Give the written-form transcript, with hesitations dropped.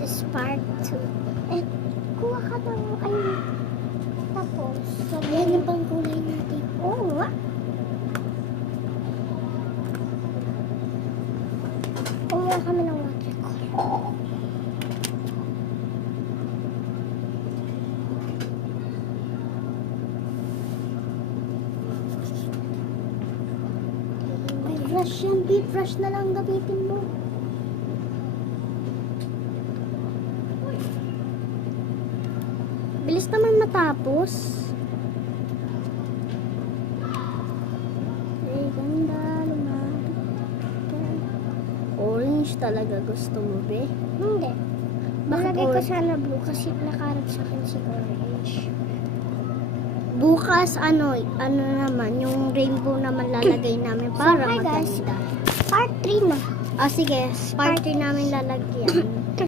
This is part 2. Eh, kuha ka ng ayun. Tapos, Yan yung pang kulay natin. oo nga. Kumuha kami ng watercolor. May brush yan. Big brush na lang gamitin mo. Bilis naman matapos. Ay, ganda naman. Orange talaga gusto mo, be? Hindi. Bakit Malagay ko orange? sana blue kasi nakarap sa akin si orange. Bukas, ano naman, yung rainbow naman lalagay namin para hi, guys. maganda. Part 3 na. Ah, sige, part 3 namin lalagyan.